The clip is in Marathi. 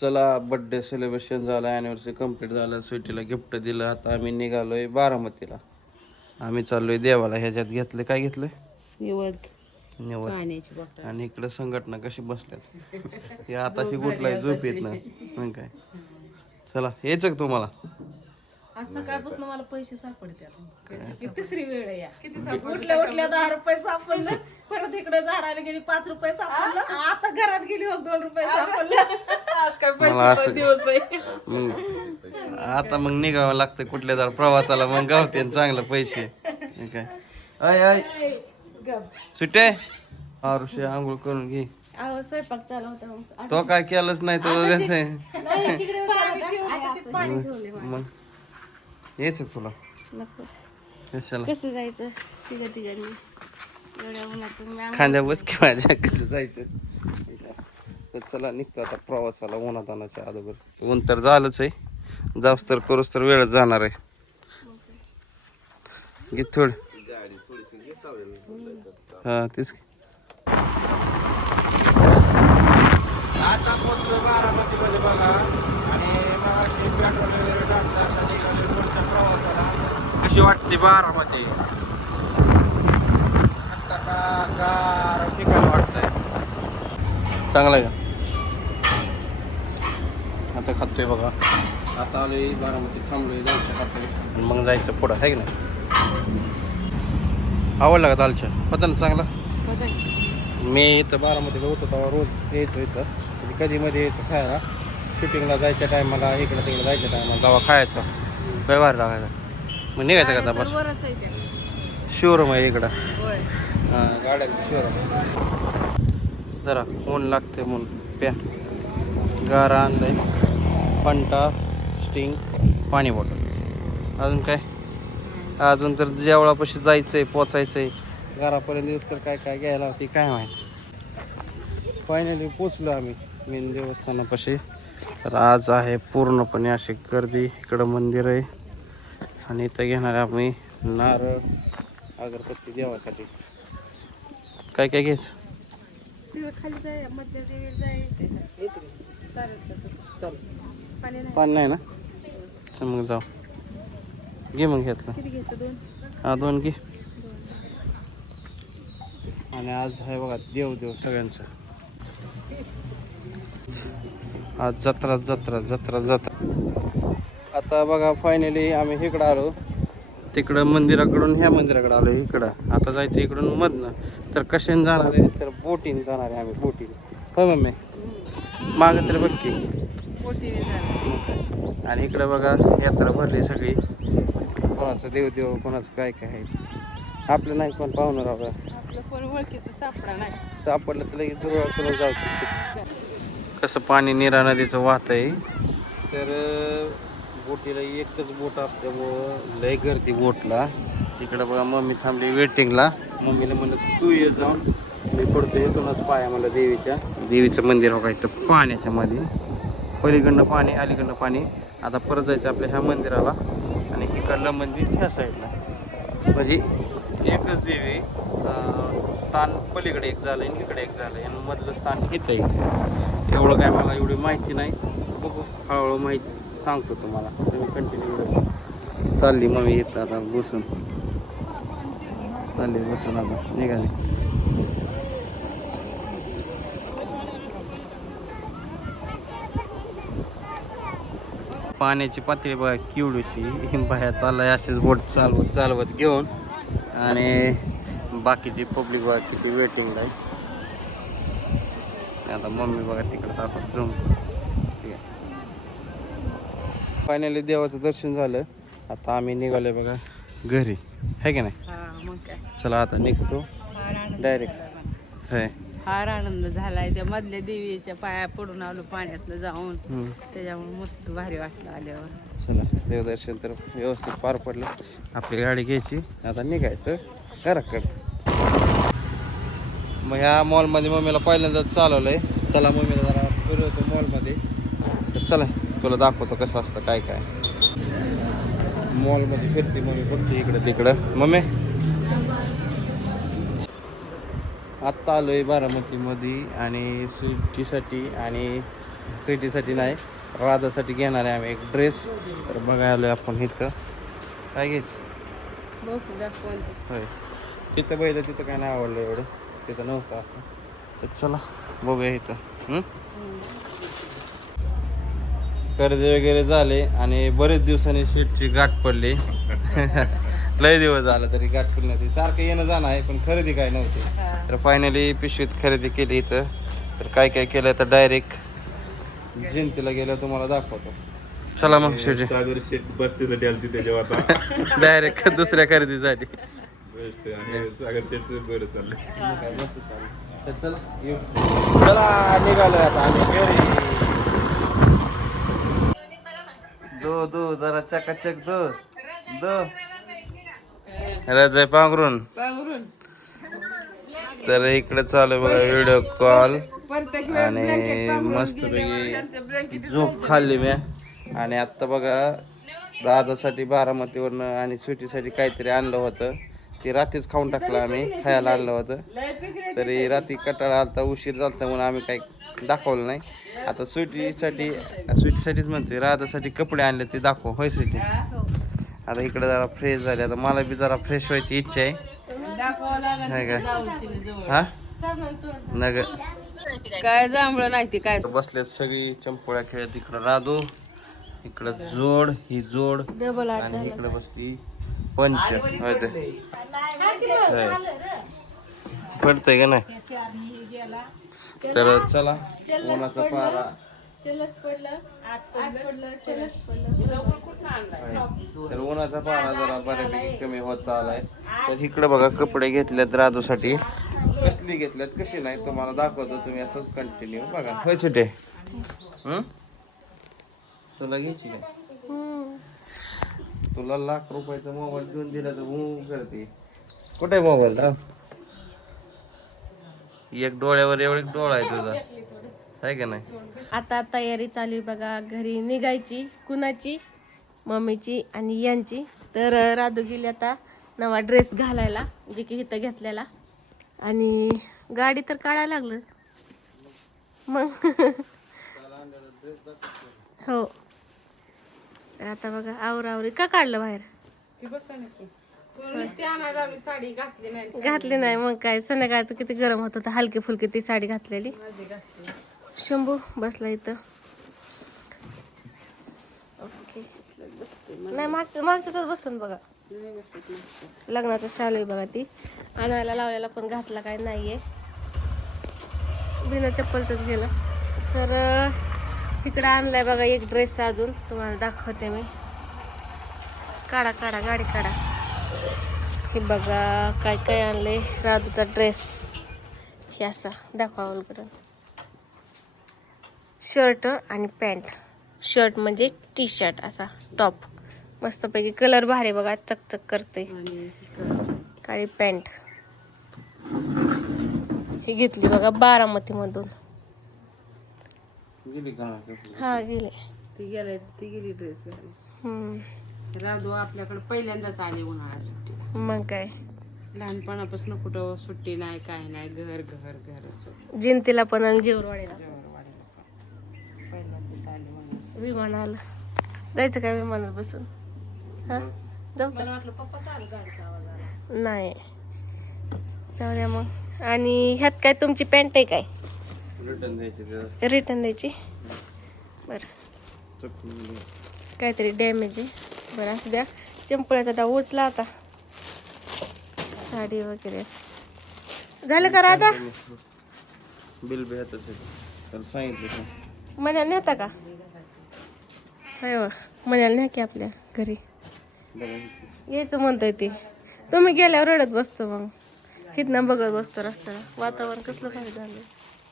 चला बड्डे सेलिब्रेशन झालं, ॲनिव्हर्सरी कंप्लीट झालं, स्वीटीला गिफ्ट दिलं. आता आम्ही निघालोय बारामतीला. आम्ही चाललोय देवाला. ह्याच्यात घेतलं काय घेतलंय? निवड निवड. पाण्याची बॉटल. आणि इकडे संघटना कशी बसल्यात हे आताशी कुठलाही झोप येत नाही मग काय. चला यायचं का तुम्हाला? आज सकाळपासून मला पैसे सापडतात. तिसरी वेळ आहे या. उठल्या उठल्या 10 रुपये सापडले, परत इकडे झाडाला गेली 5 रुपये सापडलं, आता घरात गेली 2 रुपये सापडले. आज काय मला असं- पैसे दिवस आहे. मग आता मग निघावं लागतं कुठल्या तर प्रवासाला, मग गावते चांगलं पैसे मग काय. अय अय सुटे आरुषी आंघोळ करून घे. अहो स्वयंपाक चालू होता. तो काय केलंच नाही तो पाणी ठेवले. मग यायचं तुला नको. कशाला कसं जायचं तिघांनी एवढ्या उन्हातून? खांद्या बस की माझ्या कसं जायचं. तर चला निघतो आता प्रवासाला उन्हातानाच्या अगोदर. ऊन तर झालंच आहे, जाऊस तर करूस तर वेळच जाणार आहे. घे थोडं. हा तेच. आता पोचलो बारामतीमध्ये बघा, आणि मगाशी पेट्रोल वगैरे टाकलं. आता निघालो पुढच्या प्रवासाला. कशी वाटते बारामती? गार ठिकाण वाटतंय. चांगलं आहे का? आता खातोय बघा. आता आलोय बारामती, थांबलोय दालच्या खातोय आणि मग जायचं पुढं आहे की नाही. आवडला का दालच्या? पता ना चांगला. मी इथं बारामतीला होतो तेव्हा रोज यायचो इथं, म्हणजे कधी मध्ये यायचं खायला. शूटिंगला जायच्या टायमाला, इकडं तिकडं जायच्या टायमाला जेव्हा खायचं व्यवहार लागायचा. मग निघायचं का आता बस? शोरूम आहे इकडं. हां गाड्यांचं शोरूम. जरा ऊन लागते म्हणून प्या. गारा आणलंय, फंटा, स्टिंग, पाणी बॉटल. अजून काय? अजून तर जेवळापाशी जायचंय, पोचायचंय घरापर्यंत. दिवस तर काय काय घ्यायला होती काय माहिती. फायनली पोचलो आम्ही मेन देवस्थानापाशी. तर आज आहे पूर्णपणे अशी गर्दी. इकडं मंदिर आहे आणि इथं घेणार आम्ही नारळ, अगरबत्ती देवासाठी. काय काय घ्यायचं? पाणी नाही ना? चल मग जाऊ. घे मग घेतलं. हा 2 घे. आणि आज आहे बघा देव सगळ्यांचं. आज जत्रा जत्रा जत्रा जत्रा. आता बघा फायनली आम्ही इकडं आलो. तिकडं मंदिराकडून ह्या मंदिराकडे आलो इकडं. आता जायचं इकडून मधनं. तर कशाने जाणार आहे? तर बोटीने जाणार आहे आम्ही. बोटीने. होय मम्मी? मागं तर बघ की. आणि इकडं बघा यात्रा भरली सगळी. कोणाचं देव कोणाचं काय काय आहे. आपलं नाही कोण पाहुणं राहू. सापडलं तर लगेच दुर्वा करून जाऊ. कसं पाणी नीरा नदीचं वाहत आहे. तर बोटीला एकच बोट असल्यामुळं लय गर्दी बोटला. तिकडं बघा मम्मी थांबली वेटिंगला. मम्मीला म्हणलं तू ये जाऊन, मी पडतो येतूनच पाया मला देवीचं मंदिर हो का इथं पाण्याच्या मध्ये. पलीकडनं पाणी, अलीकडनं पाणी. आता परत जायचं आपल्या ह्या मंदिराला, आणि इकडलं मंदिर ह्या साईडला. म्हणजे एकच देवी स्थान पलीकडे एक झालं आणि इकडे एक झालं, आणि मधलं स्थान इथं आहे. एवढं काय मला एवढी माहिती नाही, बघू हळूहळू माहिती सांगतो तुम्हाला. तुम्ही कंटिन्यू चालली मम्मी इथं आता बसून. चालली बसून आता निघाली. पाण्याची पातळी बघा केवढीशी. हिंबाया चाललाय अशीच बोट चालवत चालवत घेऊन. आणि बाकीची पब्लिक बघा किती वेटिंगला आहे. आता मम्मी बघा तिकडे दाखवत जाऊन. फायनली देवाचं दर्शन झालं. आता आम्ही निघालोय बघा घरी, है की नाही? चला आता निघतो डायरेक्ट. है फार आनंद झालाय. त्या मधल्या देवीच्या पाया पडून आलो पाण्यातलं जाऊन. त्याच्यामुळे मस्त भारी वाटलं आल्यावर. चला देवदर्शन तर व्यवस्थित पार पडलं. आपली गाडी घ्यायची, आता निघायचं घराकडं. मग ह्या मॉलमध्ये मम्मीला पहिल्यांदाच चालवलंय. चला मम्मीला जरा फिरवतो मॉलमध्ये. तर चला तुला दाखवतो कसं असतं काय काय. मॉलमध्ये फिरते मम्मी बघते इकडं तिकडं. मम्मी आत्ता आलोय बारामतीमध्ये आणि सुट्टीसाठी, आणि स्वीटीसाठी नाही, राधासाठी घेणार आहे आम्ही एक ड्रेस. तर बघायला आलोय आपण इथं काय घ्यायचं. होय तिथं बैल तिथं काय नाही आवडलं एवढं, तिथं नव्हतं असं. तर चला बघूया इथं. खरेदी वगैरे झाले आणि बरेच दिवसांनी शेटची गाठ पडली. लय दिवस झाला तरी गाठ पडली नव्हती, सारखं येणं जाणं आहे पण खरेदी काय नव्हती. तर फायनली पिशवीत खरेदी केली इथं. तर काय काय केलं तर डायरेक्ट जयंतीला गेलं तुम्हाला दाखवतो. चला मग शेटची सागर शेट बस्तीसाठी आलती त्याच्यावर आता डायरेक्ट दुसऱ्या खरेदीसाठी. बेस्ट आणि सागर शेटचं बरं चाललं. काय मस्त चाललं. तर चला येऊ. चला निघालोय आता आम्ही घरी. दो जरा चकाचक दो रजय पांघरून. तर इकडे चालू आहे बघा व्हिडिओ कॉल आणि मस्तपैकी झोप खाल्ली मी. आणि आत्ता बघा राधासाठी बारामतीवरनं आणि स्वीटीसाठी काहीतरी आणलं होतं, ते रात्रीच खाऊन टाकलं आम्ही, खायला आणलं होतं. तरी रात्री कटाळा आलता, उशीर झालता म्हणून आम्ही काही दाखवलं नाही. आता स्वीटीसाठीच म्हणतोय, राधासाठी कपडे आणले ते दाखव. होय स्वीटी, आता इकडे जरा फ्रेश झाले. आता मला बी जरा फ्रेश व्हायची इच्छा आहे. हा नग काय जांभळं नाही ते काय. बसल्यात सगळी चंपोळ्या खेळत. इकडं राधू, इकडं जोड, ही जोड आणि इकडे बसली पंच. होय ते पडतंय का नाही. तर चला उन्हाचा पारा तर उन्हाचा पारा जरा बऱ्यापैकी कमी होत आलाय. तर इकडे बघा कपडे घेतलेत राधूसाठी. कसली घेतल्यात कशी नाही तुम्हाला दाखवतो, तुम्ही असंच कंटिन्यू बघा. होय सुटे तुला घ्यायची काय? तुला लाख रुपयाचा मोबाईल घेऊन दिला तर करते. कुठे मोबाईल? एक डोळ्यावर एवढी डोळा आहे तुझा, आहे का नाही. आता तयारी चालू आहे बघा घरी निघायची. कुणाची? मम्मीची आणि यांची. तर राधू गेली आता नवा ड्रेस घालायला, जे की इथं घेतलेला. आणि गाडी तर काढायला लागलं मग. हो तर आता बघा आवरावरी का काढलं बाहेर. घातली नाही मग काय, संध्याकाळचं किती गरम होत होतं, हलकी फुलकी ती साडी घातलेली. शंभू बसला इथं. ओके नाही मागच्यातच बसून बघा. लग्नाचं शालू आहे बघा, ती आणायला लावलेला पण घातला काय नाहीये, बिना चप्पलच गेला. तर इकडं आणलाय बघा एक ड्रेस, अजून तुम्हाला दाखवते मी. काढा गाडी काढा. हे बघा काय काय आणलंय राधूचा ड्रेस. हे असा दाखवावं करून शर्ट आणि पॅन्ट. शर्ट म्हणजे टी शर्ट, असा टॉप मस्तपैकी. कलर भारी बघा, चकचक करते. काळी पॅन्ट ही घेतली बघा बारामती मधून. हा गेले ती गेली ड्रेस घालून. राधू आपल्याकडे पहिल्यांदाच आली उन्हाळ्यात सुट्टी. मग काय लहानपणापासून कुठं सुट्टी नाही, काय नाही, घर घर घर. जिंतीला पण आणि जेवरवाडीला पहिल्यांदा आली म्हणून. विमानाला जायचं काय? विमानात बसून हा जाऊ का? वाटलं पप्पा चालू गाडीचा आवाज आला. नाही जाऊ द्या मग. आणि ह्यात काय तुमची पॅन्ट आहे काय? रिटर्न द्यायची. बरं काहीतरी डॅमेज आहे. बरं असं द्या. चंपळ्याचा डाव उचला आता. साडी वगैरे झालं का राधा? बिल बी हातात सांगितलं मण्याला नेता का? हो मण्याला न्या की आपल्या घरी. यायचं म्हणतोय ते. तुम्ही गेल्यावर रडत बसतो मग. इथनं बघत बसतो रस्त्याला. वातावरण कसलं भारी झालं.